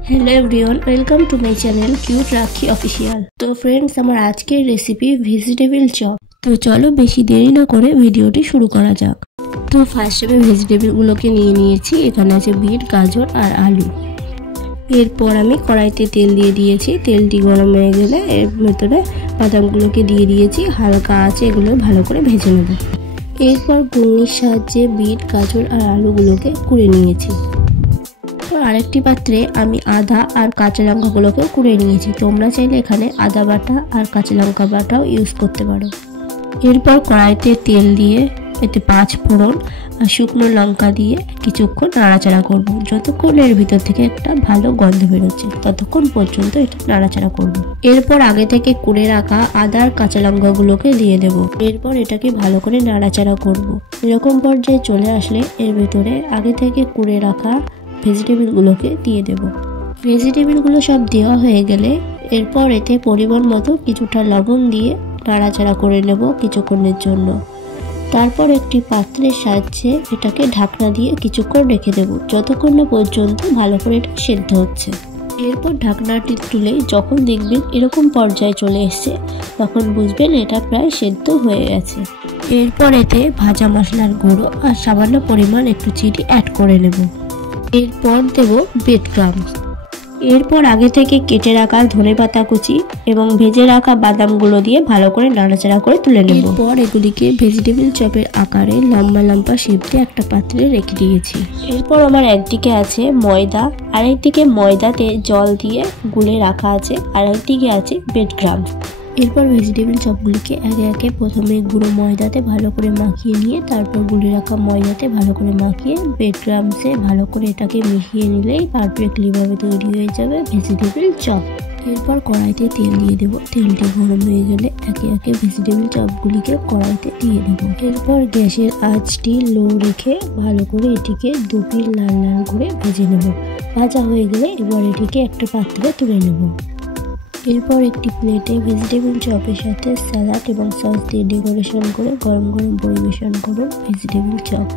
Hello everyone, welcome to my channel cute Rakhi official. तो friends, আমার আজকের রেসিপি ভেজিটেবল চপ। তো চলো বেশি দেরি না করে ভিডিওটি শুরু করা যাক। তো ফার্স্ট আমি ভেজিটেবলগুলোকে নিয়ে নিয়েছি। এখানে আছে বিট, গাজর আর আলু। এরপর আমি কড়াইতে তেল দিয়ে দিয়েছি। তেলটি গরম হয়ে গেলে এর ভেতরে বাদামগুলোকে দিয়ে দিয়েছি। হালকা আছে এগুলো ভালো করে ভেজে নেব। এরপর গুঁড়ির সাহায্যে বিট, গাজর আর আলুগুলোকে কুড়ে নিয়েছি। আরেকটি পাত্রে আমি আদা আর কাঁচা লঙ্কাগুলোকেও কুড়ে নিয়েছি। তোমরা চাইলে এখানে আদা বাটা আর কাঁচা লঙ্কা বাটাও ইউজ করতে পারো। এরপর কড়াইতে তেল দিয়ে এতে 5 ফোড়ন আর শুকনো লঙ্কা দিয়ে কিছুক্ষণ নাড়াচাড়া করব। যতক্ষণ এর ভিতর থেকে একটা ভালো গন্ধ বেরোচ্ছে ততক্ষণ পর্যন্ত এটা নাড়াচাড়া করব। এরপর আগে থেকে কুড়ে রাখা আদা আর কাঁচা লঙ্কাগুলোকে দিয়ে দেব। এরপর এটাকে ভালো করে নাড়াচাড়া করব। এরকম পর্যায়ে চলে আসলে এর ভেতরে আগে থেকে কুড়ে রাখা ভেজিটেবলগুলোকে দিয়ে দেব। ভেজিটেবলগুলো সব দেওয়া হয়ে গেলে এরপর এতে পরিমাণ মতো কিছুটা লবণ দিয়ে নাড়াচাড়া করে নেব কিছুক্ষণের জন্য। তারপর একটি পাত্রের সাহায্যে এটাকে ঢাকনা দিয়ে কিছুক্ষণ রেখে দেব, যতক্ষণ না পর্যন্ত ভালো করে এটা সেদ্ধ হচ্ছে। এরপর ঢাকনাটি তুলে যখন দেখবেন এরকম পর্যায়ে চলে এসছে তখন বুঝবেন এটা প্রায় সেদ্ধ হয়ে গেছে। এরপর এতে ভাজা মশলার গুঁড়ো আর সামান্য পরিমাণ একটু চিনি অ্যাড করে নেব। এরপর দেব ব্রেড ক্রাম্বস। এরপর আগে থেকে কেটে রাখা ধনেপাতা কুচি এবং ভেজে রাখা বাদামগুলো দিয়ে ভালো করে নাড়াচাড়া করে তুলে নেব। এরপর এগুলিকে ভেজিটেবল চপের আকারে লম্বা লম্বা শেপ দিয়ে একটা পাত্রে রেখে দিয়েছি। এরপর আমার একদিকে আছে ময়দা, আরেকদিকে ময়দাতে জল দিয়ে গুলে রাখা আছে, আরেকদিকে আছে ব্রেড ক্রাম্বস। এরপর ভেজিটেবল চপগুলিকে একে একে প্রথমে গুঁড়ো ময়দাতে ভালো করে মাখিয়ে নিয়ে তারপর গুলে রাখা ময়দাতে ভালো করে মাখিয়ে ব্রেড ক্রাম্বসে ভালো করে এটাকে মিশিয়ে নিলেই পারফেক্টলি ভাবে তৈরি হয়ে যাবে ভেজিটেবল চপ। এরপর কড়াইতে তেল দিয়ে দেবো। তেলটি গরম হয়ে গেলে একে একে ভেজিটেবল চপগুলিকে কড়াইতে দিয়ে দেবো। এরপর গ্যাসের আঁচটি লো রেখে ভালো করে এটিকে 2 পিঠ লাল লাল করে ভেজে নেব। ভাজা হয়ে গেলে এবার এটিকে একটা পাত্রে তুলে নেব। এরপর একটি প্লেটে ভেজিটেবল চপের সাথে স্যালাড এবং সস দিয়ে ডেকোরেশন করে গরম গরম পরিবেশন করুন ভেজিটেবল চপ।